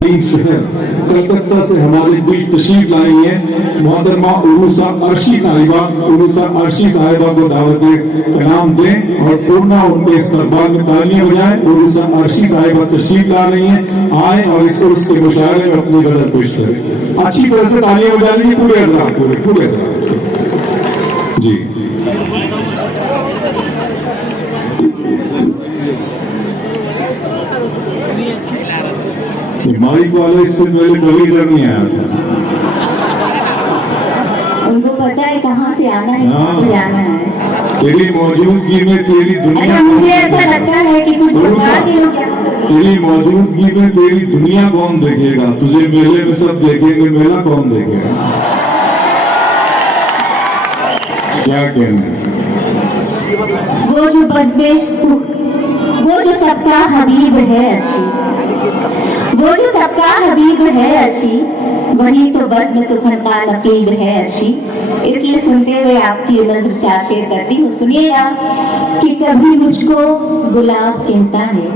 शहर कलकत्ता से हमारे बीच तशरीफ लाई है मोहतरमा उरूसा अर्शी साहिबा को दावत कलाम दें और पूर्णा उनके इस दरबार में तालियां बजाएं। उरूसा अर्शी साहिबा तशरीफ ला रही हैं, आए और इसको उसके मुशायरे में अपनी गजल पेश करें। अच्छी तरह से तालियां बजा लीजिए पूरे हजरात जी। माइक वाले इससे पहले कभी इधर नहीं आया था, उनको पता है कहाँ से आना है, कहाँ से आना है। तेरी मौजूदगी में तेरी दुनिया, मुझे ऐसा लगता है कि कुछ बता दियो क्या। तेरी मौजूदगी में तेरी दुनिया कौन देखेगा, तुझे मेले में सब देखेंगे, मेला कौन देखेगा। क्या कहना वो जो बदबेश वो जो सबका हबीब है अर्शी, वो जो सबका हबीब है अर्शी, वही तो बस में सुखन का नकीब है अर्शी। इसलिए सुनते हुए आपकी नजर चार शेर करती हूँ, सुनिएगा कि कभी मुझको गुलाब कहता है,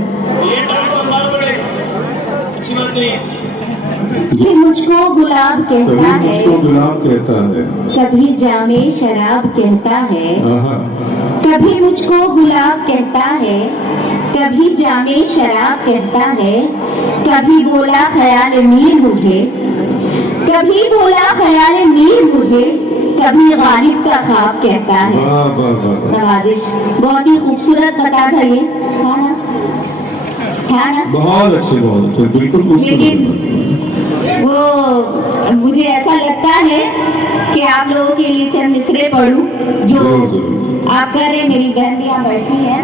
कि मुझको गुलाब कहता है, गुलाब कहता है, कभी जामे शराब कहता है, कभी मुझको गुलाब कहता है, कभी जामे शराब कहता है, कभी बोला ख्याल मीर मुझे, कभी बोला ख्याल मीर मुझे, कभी गालिब का ख्वाब कहता है। नवाजिश बहुत ही खूबसूरत बता था ये, बहुत अच्छे बिल्कुल। लेकिन वो मुझे ऐसा लगता है कि आप लोगों के लिए चंद मिसरे पढ़ूं जो आप कह रहे, मेरी बहन यहाँ बैठी है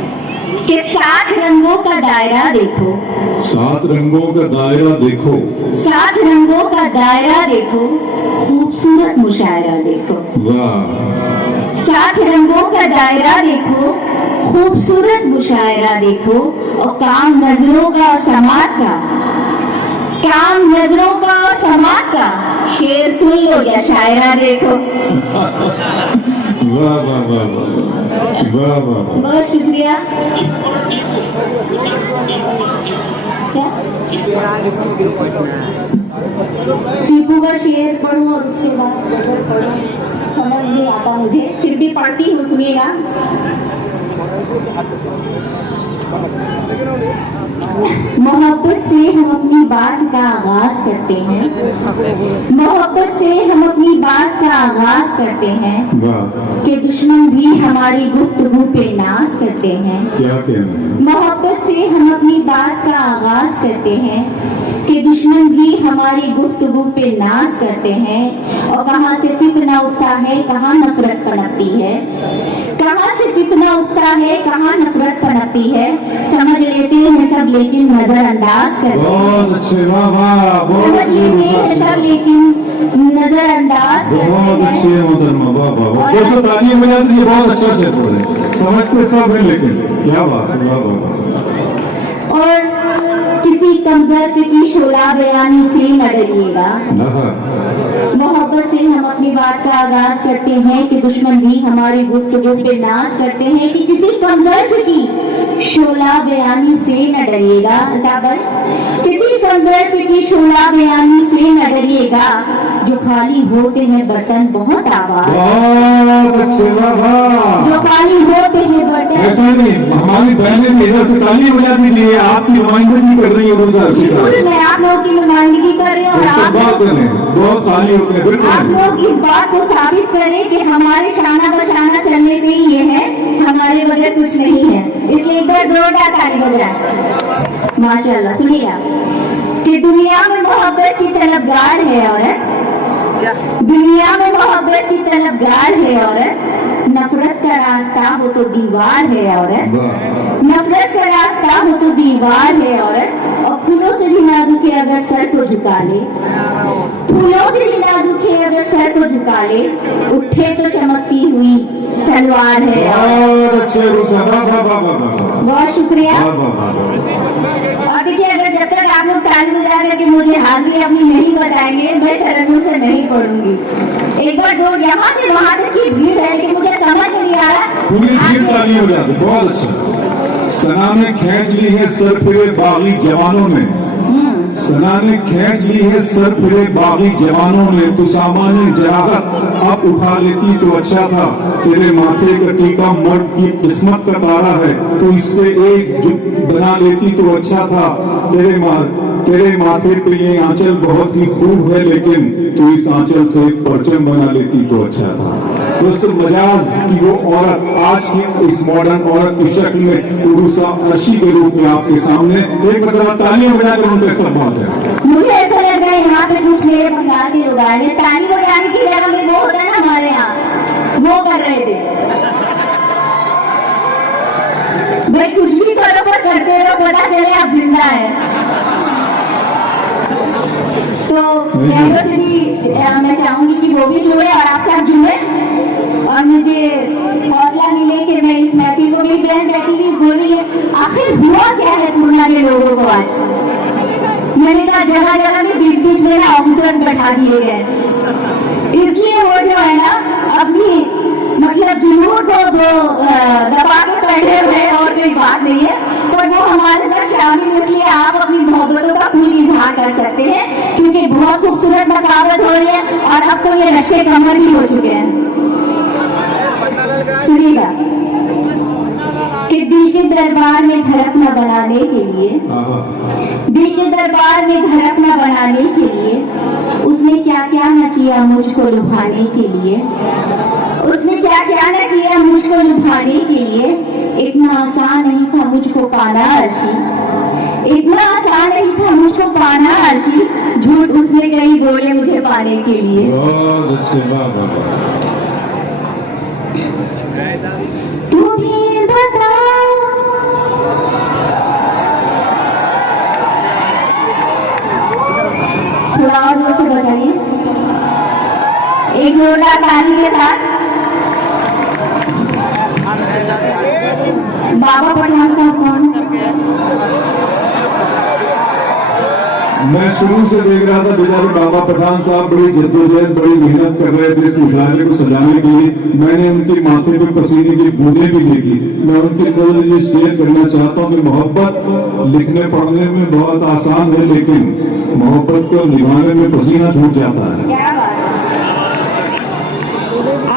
कि 7 रंगों का दायरा देखो, 7 रंगों का दायरा देखो, 7 रंगों का दायरा देखो, खूबसूरत मुशायरा देखो। वाह। 7 रंगों का दायरा देखो, खूबसूरत मुशायरा देखो, और काम नजरों का और समात का, काम नजरों का और समात का, शेर सुन लो या शायरा देखो। वाह वाह वाह वाह वाह, बहुत शुक्रिया। टीपू का शेर पढ़ूं और उसके बाद गजल पढ़ूं, समझ नहीं आता मुझे, फिर भी पढ़ती हूँ, सुनिएगा। मोहब्बत से हम अपनी बात का आगाज करते हैं, मोहब्बत से हम अपनी बात का आगाज करते हैं, कि दुश्मन भी हमारी गुफ्तगू पे नाज करते हैं। क्या कहना। मोहब्बत से हम अपनी बात का आगाज करते हैं, कि दुश्मन भी हमारी गुफ्तगू पे नाज करते हैं, और कहाँ से फितना उठता है, कहाँ नफरत पनपती है, कहाँ से फितना उठता है, कहाँ नफरत पनपती है, समझ लेते हैं सब लेकिन नजरअंदाज करते हैं। बहुत अच्छे, वाह वाह, समझ लेते हैं सब लेकिन नजरअंदाज करते हैं। बहुत अच्छे मोहतरमा, वाह वाह। दोस्तों तालियां बजा दीजिए, बहुत अच्छा शेर बोले, समझते सब है लेकिन क्या बात है, वाह वाह। और किसी कमजोर की शोला बयानी से न डरिएगा, मोहब्बत से हम अपनी बात का आगाज करते हैं, कि दुश्मन भी हमारी गुफ्तगू पे नाज करते हैं, कि किसी कमजोर की शोला बयानी से न डरिएगा, किसी कमजोर की शोला बयानी से न डरिएगा, जो खाली होते हैं बर्तन बहुत आवाज, जो खाली होते हैं बर्तन। ऐसा नहीं, हमारी बहनें भी इधर से ताली बजा दीजिए, आपकी नुमाइंदगी कर रही है। मैं आप लोगों की नुमाइंदगी कर रही हूँ, और आप बहुत ताली होते हैं। आप लोग इस बात को साबित करें कि हमारे शाना बशाना चलने से ही ये है, हमारे बगैर कुछ नहीं है। इसलिए एक बार जोरदार ताली बजाएं। माशाल्लाह। सुनिएगा कि दुनिया में मोहब्बत की तलबगार है औरत, दुनिया में मोहब्बत की तलबगार है औरत, नफरत का रास्ता हो तो दीवार है औरत, नफरत का रास्ता हो तो दीवार है औरत, और फूलों से भी नाजुक है अगर सर को झुका ले, फूलों से भी नाजुक है अगर सर को झुका ले, उठे तो चमकती हुई तलवार है। बहुत शुक्रिया। और देखिए, अगर जब तक आप लोग ताली बजा करके मुझे हाजिरी अपनी नहीं बताएंगे, मैं तरन्नुम से नहीं पढ़ूंगी। एक बार जो यहाँ से वहां तक की भीड़ है, लेकिन मुझे समझ नहीं आ रहा। पूरी भीड़ ताली हो जाती, बहुत अच्छा। सना ने खींच ली है सर फिरे बागी जवानों में, सना ने खींच ली है सर फिरे बागी जवानों ने, तो सामान्य जराहत अब उठा लेती तो अच्छा था। तेरे माथे का टीका मर्द की किस्मत का तारा है, तो इससे एक जुट बना लेती तो अच्छा था। तेरे माथे पे ये आंचल बहुत ही खूब है, लेकिन तू इस आंचल से एक परचम बना लेती तो अच्छा था। दोस्तों, मजाज की वो औरत आज की इस मॉडर्न औरत की शक्ल में उरूसा अर्शी के रूप में आपके सामने एक मतलब तालियां बजाकर उनके सब बात है। मुझे ऐसा लग रहा है यहाँ पे कुछ मेरे बंगाल के लोग आए हैं, ताली बजाने की जगह में वो होता है ना हमारे यहाँ, वो कर रहे थे। भाई कुछ भी करो पर करते रहो, पता चले आप जिंदा है। तो मैं चाहूंगी कि वो भी जुड़े और आपसे आप जुड़े, और मुझे हौसला मिले कि मैं इस महफिल को, मेरी बहन बैठी हुई बोली है आखिर हुआ क्या है पूर्णा के लोगों को आज। मैंने कहा जगह जगह में बीच बीच में ऑफिसर्स बैठा दिए गए, इसलिए वो जो है ना अपनी मतलब जुनून को दबा के बैठे हुए, और कोई बात नहीं है। तो वो हमारे साथ शामिल, इसलिए आप अपनी मोहब्बतों का खुल इजहार कर सकते हैं, क्योंकि बहुत खूबसूरत बगावत हो रही है और अब तो ये रश्के कमर भी हो चुके हैं। सुनिएगा कि दिल के दरबार में घर अपना बनाने के लिए, दिल के दरबार में घर अपना बनाने के लिए उसने क्या क्या न किया मुझको लुभाने के लिए, उसने क्या क्या न किया मुझको लुभाने के लिए। इतना आसान नहीं था मुझको पाना अर्शी, इतना आसान नहीं था मुझको पाना अर्शी, झूठ उसने कही बोले मुझे पाने के लिए। बहुत अच्छे, वाह। तुम्हें बताओ थोड़ा और जोर से बताइए, एक जोरदार ताली के साथ। बाबा पठान साहब कौन? मैं शुरू से देख रहा था बेचारे बाबा पठान साहब बड़ी जद्दोजहद, बड़ी मेहनत कर रहे थे इस मुशायरे को सजाने के लिए। मैंने उनके माथे पे पसीने की बूंदें भी देखी। मैं उनके कल ये शेयर करना चाहता हूँ कि मोहब्बत लिखने पढ़ने में बहुत आसान है, लेकिन मोहब्बत को निभाने में पसीना छूट जाता है। क्या बात है,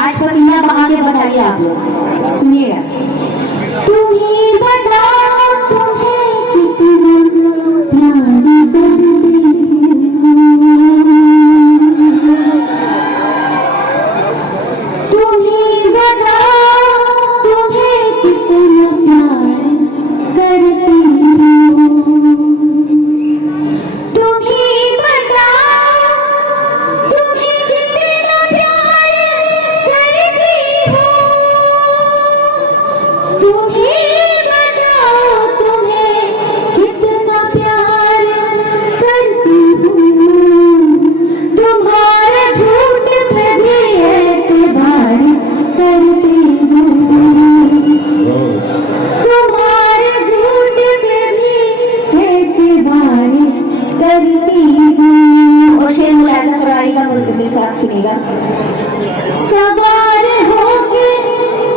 आज पसीना बहा के बताइए आप लोग, सुनिएगा। तुम्हें बताओ तुम्हें कितना प्यार करती हूँ, तुम्हें बताओ तुम्हें कितना प्यार करती हूँ, तुम्हें बताओ तुम्हें कितना प्यार करती हूँ, तुम्हें बताओ तुम्हें कितना प्यार करती हूँ, तुम्हारे झूठ पे भी एतबार करती हूँ, तुम्हारे झूठ पे भी एतबार करती हूँ। और शेर मुलायजा फरारी का मेरे साथ सुनिएगा। सवार होके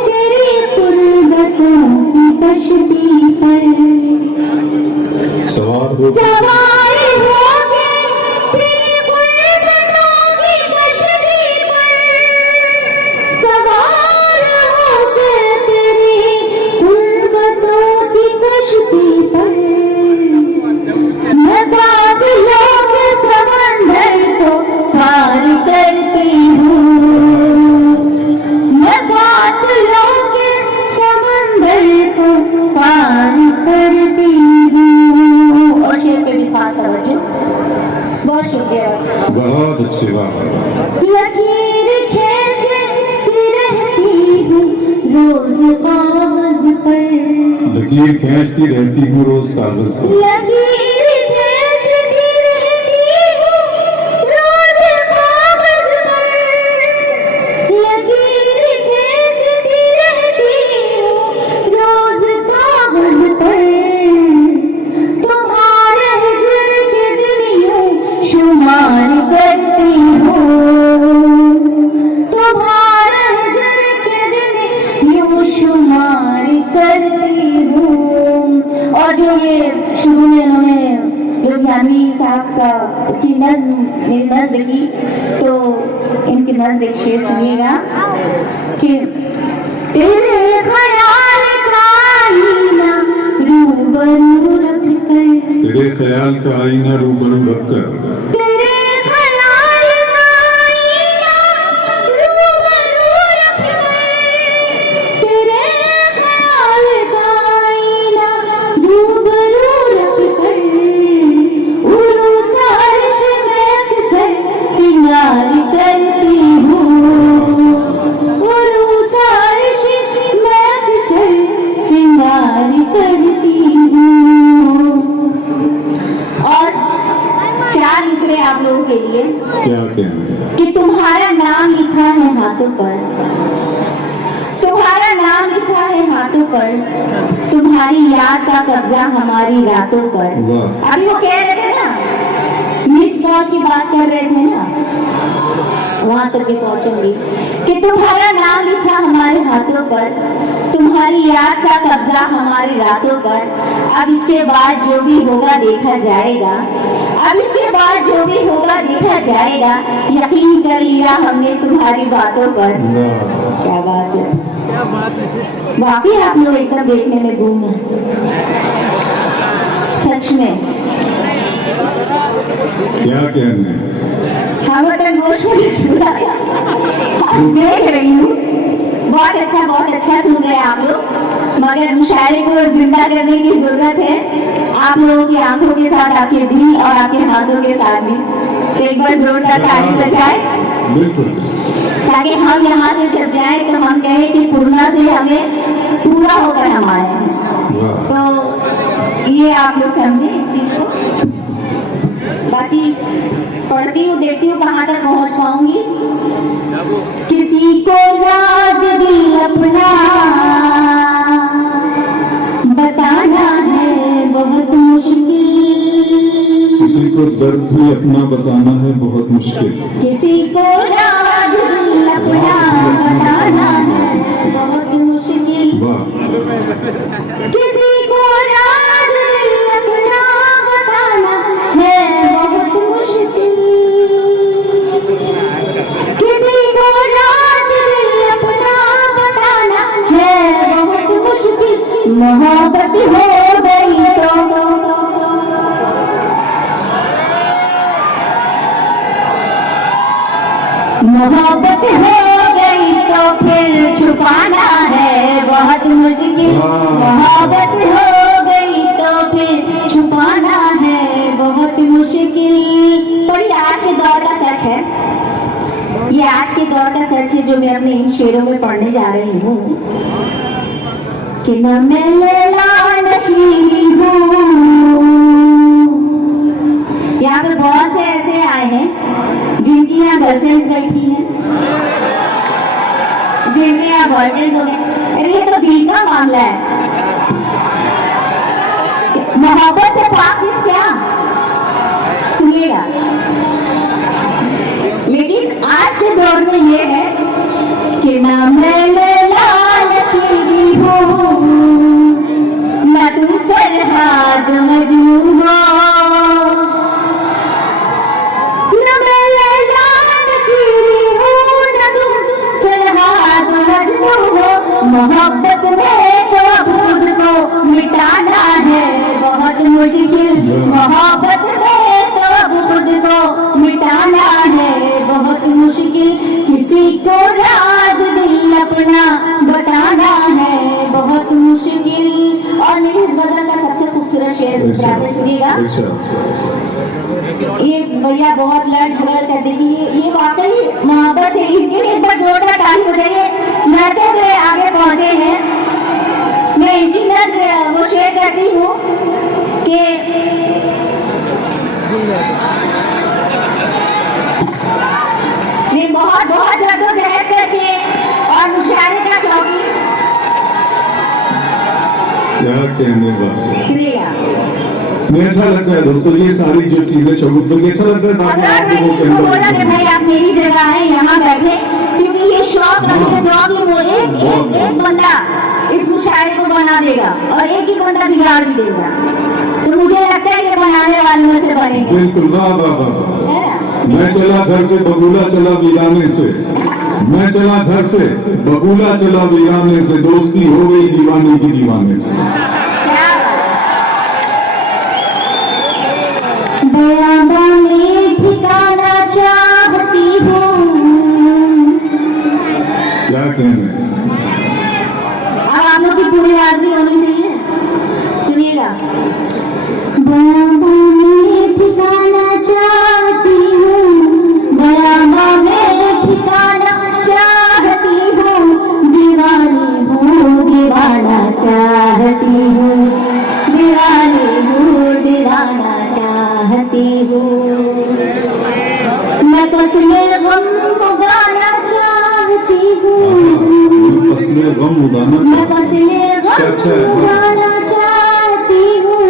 तेरी कुर्बतों की कश्ती पर, सवार हो सवार होके तेरी कुर्बतों की कश्ती पर, सवार होके तेरी कुर्बतों की कश्ती पर, मैं फासलों के समंदर को पार करती हूँ, मैं फासलों के समंदर को पार करती हूँ। और शेर पे भी खास तवज्जो, बहुत शुक्रिया। बहुत अच्छे, वाह। लकीर खींचती रहती हूँ रोज कागज पर, लकीर खींचती रहती हूँ रोज कागज पर, लकीर खींचती रहती हूँ रोज कागज पर, लकीर खींचती रहती हूँ रोज कागज पर, तुम्हारे हिजर के दिन यूं शुमार करती हूँ, तुम्हारे हिजर के दिन यूं शुमार करती हूँ। और जो ये शुरू में उन्होंने जो लुधियानवी साहब की नज्म, मेरी नज्म की, तो इनकी नज्म एक शेर सुनिएगा कि तेरे ख्याल का आईना रूबरू रख कर, तेरे ख्याल का आईना रूबरू रखकर, तेरे ख्याल का आईना रूबरू रख कर, तेरे ख्याल का आईना रूबरू रख कर, उरूस अर्श में अक्सर सिंगार करती हूँ, उरूस अर्श में अक्सर सिंगार करती हूँ। और चार दूसरे आप लोगों के लिए क्या कहना कि तुम्हारा नाम लिखा है हाथों पर, तुम्हारा नाम लिखा है हाथों पर, तुम्हारी याद का कब्जा हमारी रातों पर। वाह। अभी वो कह रहे थे ना, मिस कॉल की बात कर रहे थे ना, वहां तक भी पहुंचूंगी कि तुम्हारा नाम लिखा हमारे हाथों पर, तुम्हारी याद का कब्जा हमारी रातों पर। अब इसके बाद जो भी होगा देखा जाएगा, अब इसके बाद जो भी होगा देखा जाएगा, यकीन कर लिया हमने तुम्हारी बातों पर। वाह। क्या बात है, वाकई आप लोग एकदम देखने में गुम हैं, सच में। क्या कहना हम गोश में सुना, देख रही हूँ, बहुत अच्छा सुन रहे हैं आप लोग, मगर मुशायरे को जिंदा करने की जरूरत है आप लोगों की आंखों के साथ, आपके दिल और आपके हाथों के साथ भी। तो एक बार जोरदार ताली बजाए, बिल्कुल, ताकि हम यहाँ से जब जाए तो हम कहें कि पूर्णा से हमें पूरा होकर हम आए हैं। वाह। तो ये आप लोग समझे इस चीज को। बाकी पढ़ती हूँ, देखती हूँ कहाँ तक पहुँच पाऊंगी। किसी को राज दिल अपना बताना है बहुत मुश्किल, किसी को दर्द भी अपना बताना है बहुत मुश्किल, किसी को राज दिल अपना बताना है बहुत मुश्किल, वाह। किसी को राज दिल अपना बताना है बहुत मुश्किल, किसी को राज दिल अपना बताना है बहुत मुश्किल। मोहब्बत हो गई तो, मोहब्बत हो गई तो फिर छुपाना है बहुत मुश्किल, मोहब्बत हो गई तो फिर छुपाना है बहुत मुश्किल। पर ये आज के दौर का सच है, ये आज के दौर का सच है जो मैं अपने इन शेरों में पढ़ने जा रही हूँ कि न मैं लैला नशीली हूँ। यहाँ पे बहुत से ऐसे आए हैं जिनकी यहाँ गर्लफ्रेंड्स बैठी हैं, जिनके यहाँ बॉयफ्रेंड्स हो गए। अरे ये तो दिल का मामला है, मोहब्बत से पाक चीज क्या, सुनिएगा। लेकिन आज के दौर में ये है कि ना मैं लैला नशीली हूँ, ना तुम फरहाद मजनू हो, ना मैं लैला नशीली हूँ, ना तुम फरहाद मजनू हो। मोहब्बत में तो खुद को मिटाना है बहुत मुश्किल, मोहब्बत में तो खुद को मिटाना है बहुत मुश्किल। किसी को राज दिल अपना बताना है बहुत मुश्किल। और मेरी इस गजल का सबसे खूबसूरत शेर ध्यान में सुनिएगा। ये भैया बहुत लड़ झगड़ कर देगी, ये वाकई मोहब्बत से, इनके लिए एक बार जोरदार ताली बजाइए। लड़ते हुए आगे पहुंचे हैं, मैं इनकी नज़र वो शेयर करती हूँ कि ये बहुत जद्दोजहद करके और मुशायरे का शौकीन, क्या कहने वाला। सुनिएगा। मुझे अच्छा लगता है दोस्तों ये सारी जो चीजें छोटी अच्छा लगता है ताकि आप लोगों के अंदर बोला कि भाई आप मेरी जगह है यहाँ बैठे, क्योंकि ये शौक एक बंदा इस मुशायरे को बना देगा और एक ही बंदा बिगाड़ भी देगा। तो मुझे लगता है कि बनाने वालों में से बनेंगे, बिल्कुल, वाह वाह वाह वाह। है ना? मैं चला घर से बबूला चला वीराने से, मैं चला घर से बबूला चला वीराने से, दोस्ती हो गई दीवाने की दीवाने से। क्या बात। बयाबा में ठिकाना चाहती हूँ। क्या कहना है? अब आप लोग की पूरी हाजिरी होनी चाहिए, सुनिएगा। बयाबा में ठिकाना चाहती हूँ, बयाबा में ठिकाना चाहती हूँ, दीवानी हूँ दीवाना चाहती हूँ, दीवानी हूँ दीवाना चाहती हूँ। मैं फसले गम उगाना चाहती हूँ, फसले गम उगाना मैं फसले गम उगाना चाहती हूँ,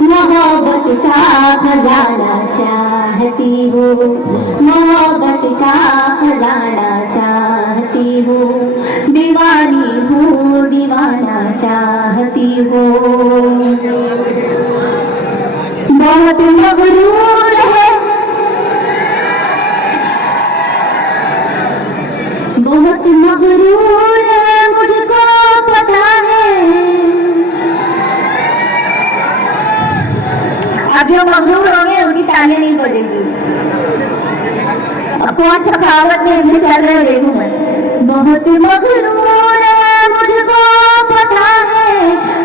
मोहब्बत का खजाना चाहती हूँ, मोहब्बत का खजाना चाहती हूँ, दीवानी हूँ दीवाना चाहती हूँ। बहुत मगरूर है, बहुत मगरूर है, मुझको पता है। अब जो मगरूर होंगे उनकी तालियां नहीं बजेंगी। अब कौन सखावत में इनसे चल रहे हो देखूं मैं। बहुत मगरूर है, मुझको पता है,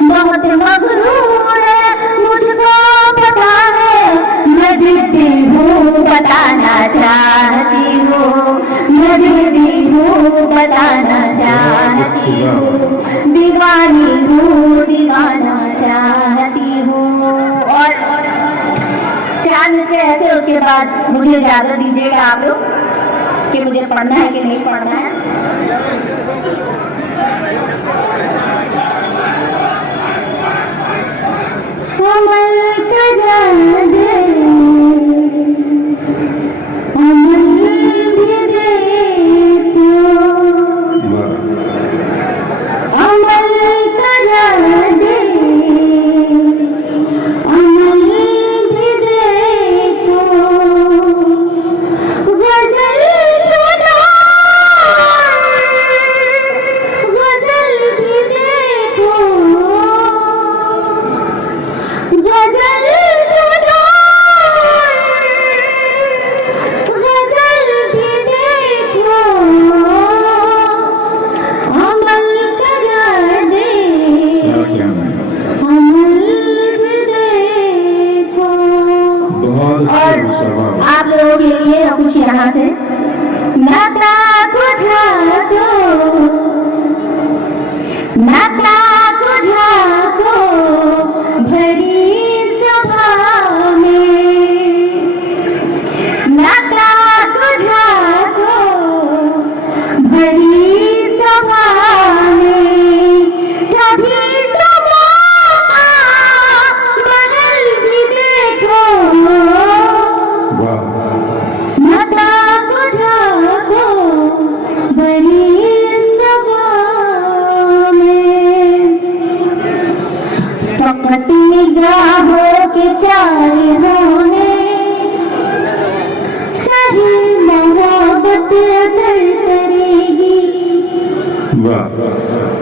बहुत मगरूर है, मुझको पता है, मैं जिद्दी हूँ बताना चाहती हूँ, मैं जिद्दी हूँ बताना चाहती हूँ, दीवानी हूँ दीवाना चाहती हूँ। और चांद से ऐसे उसके बाद मुझे इजाजत दीजिएगा आप लोग कि मुझे पढ़ना है कि नहीं पढ़ना है। अमल करा दे, अमल भी देखो, अमल करा दे, अमल भी देखो, गजल सुनो, गजल भी देखो, गजल सुनो, गजल भी देखो, अमल करा दे, क्या कहना है? अमल भी देखो। बहुत और अच्छा सवाल। आप लोगों के लिए कुछ यहाँ से नाता बुझा दो, नाता बुझा दो भरी सभा में, नाता बुझा दो भरी सभा में, कभी तो मौका महल भी देखो, वाह, नाता बुझा दो भरी सभा में। फकत निगाहों के चारे होने सही मोहब्बत असर करेगी, वाह,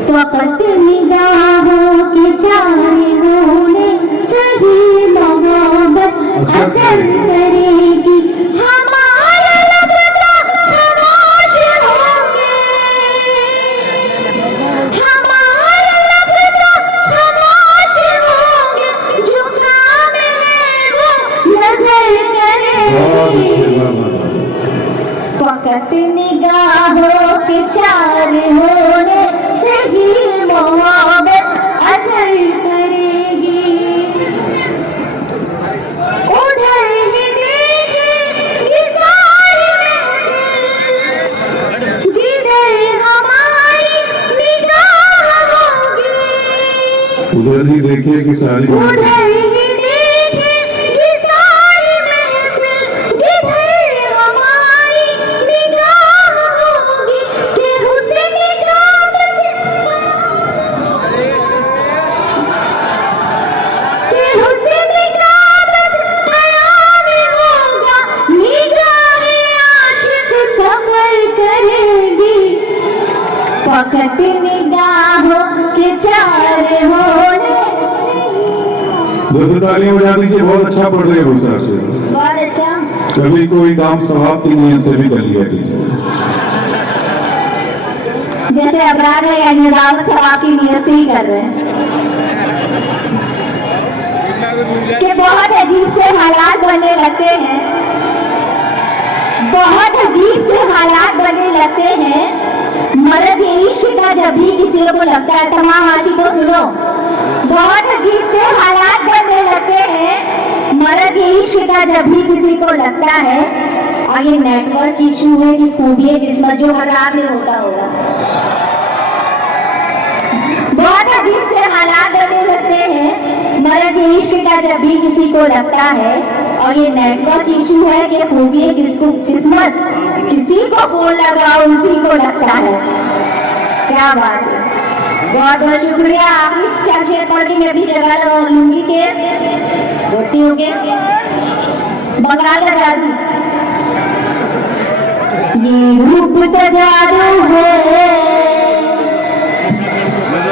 फकत निगाहों के चारे होने सही मोहब्बत असर करेगी। हमारे लब तो खामोश होंगे, हमारे लब तो खामोश होंगे, जो काम है वो नजर बहुत करेगी। अच्छे, वाह, वाह। फकत निगाहों के चारे होने से ही मोहब्बत असर करेगी। उधर ही देखेंगी सारी महफिल, जिधर हमारी निगाह होगी, उधर ही देखिए कि सारी उधर ही देखेंगी सारी महफिल, जिधर हमारी निगाह होगी, कि हुस्न काब से, कि हुस्न वक्त निगाहों के चार होने। दोस्तों तालियां बजा दीजिए, बहुत अच्छा पढ़ रहे हो सर से। बहुत अच्छा। कभी कोई काम सवाब की नीयत से भी कर लिया कीजिए। जैसे अबरार है या निजाम सवाब की नीयत से ही कर रहे हैं कि बहुत अजीब से हालात बनने लगते हैं, बहुत अजीब से हालात बनने लगते हैं। मर्ज इश्क का जब भी किसी को लगता है, तमाम आशिकों सुनो, बहुत अजीब से हालात बनने लगते हैं। मर्ज इश्क का जब भी किसी को लगता है, और ये नेटवर्क इशू है कि खूबी है किस्मत जो हजार में होता होगा। बहुत अजीब से हालात बनने लगते हैं। मर्ज इश्क का जब भी किसी को लगता है, और ये नेटवर्क इशू है कि खूबी है किसको किस्मत, किसी को फोन लगाओ उसी को लगता है। क्या बात है, बहुत बहुत शुक्रिया। आखिरी चार शेर पढ़ के मैं अपनी जगह लूंगी के रोटी हो गए बंगाल का जादू। ये रूप का जादू है।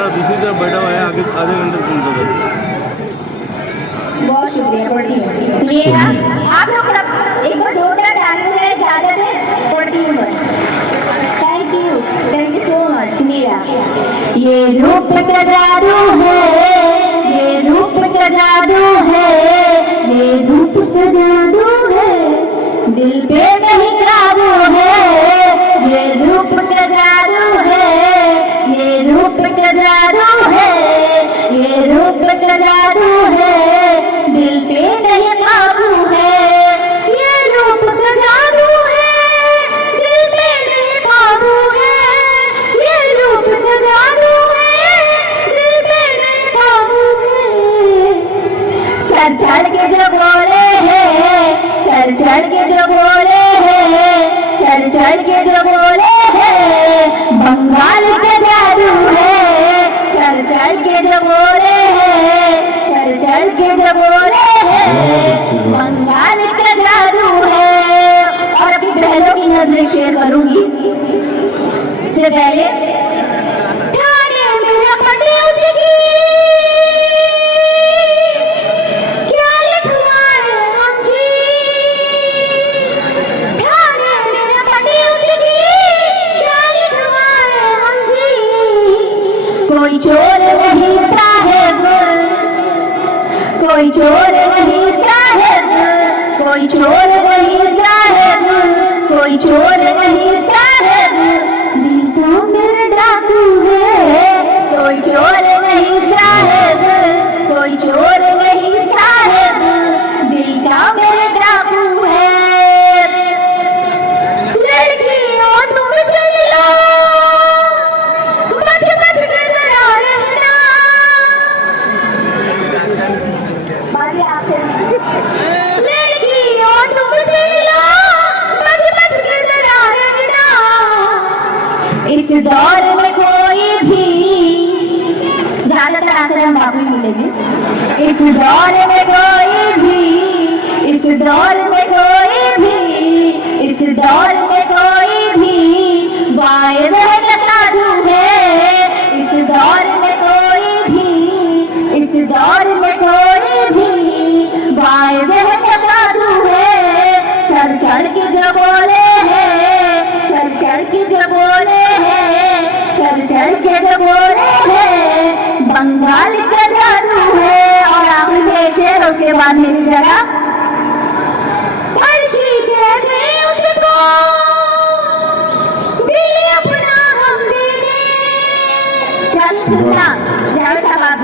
दूसरी तरफ बैठा हुआ है, आगे आधे घंटे सुनता था। बहुत शुक्रिया, पढ़िए सुनिएगा आप लोग। सब एक बार जोरदार तालियों से इजाजत है, पढ़ती हूँ। Thank you so much. सुनिएगा, ये रूप का जादू है, ये रूप का जादू है, ये रूप का जादू है, दिल पे नहीं काबू है। ये रूप का जादू है, ये रूप का जादू है, ये रूप का जादू है, दिल पे नहीं काबू है। ये रूप का जादू है, दिल पे नहीं काबू है। ये रूप का जादू है, दिल पे नहीं काबू है। सर चढ़ के जो बोले हैं, सर चढ़ के जो बोले हैं, सर चढ़ के जो बोले हैं, बंगाल का जादू है। सर चढ़ के जो बोले हैं, सर चढ़ के जो बोले हैं, बंगाल का जादू है। और अपनी बहनों की नजरें शेयर करूंगी। इससे पहले ठाणे मेरा पटेल जी की क्या लिखवाए हम जी। ठाणे मेरा पटेल जी की क्या लिखवाए हम जी। कोई चोर नहीं साहेब, कोई चोर नहीं साहेब, कोई चोर नहीं साहेब, कोई चोर नहीं साहेब, दिल तो मेरा डाकू है। कोई चोर नहीं साहेब, कोई चोर नहीं साहेब, दिल का मेरा डाकू है। लड़कियों तुम सुन लो, बच बच के जरा रहना। लड़कियों तुम सुन लो, बच बच के जरा रहना। इस दौर में कोई भी, ज्यादातर आश्रम बापू मिलेंगे। इस दौर में कोई भी, इस दौर में कोई भी, इस दौर में कोई भी वायद का साधु है। इस दौर में कोई भी, इस दौर में कोई भी वायद का साधु है। सर चढ़ के जो बोले हैं, सर चढ़ के जो बोले हैं, सर चढ़ के जो बोले हैं, बंगाल का जादू है। और आखिरी में शेर, उसके बाद मेरी जगह फर्शी कैसे उसको दिल अपना हम दे दें। क्या सुनना जावेद साहब।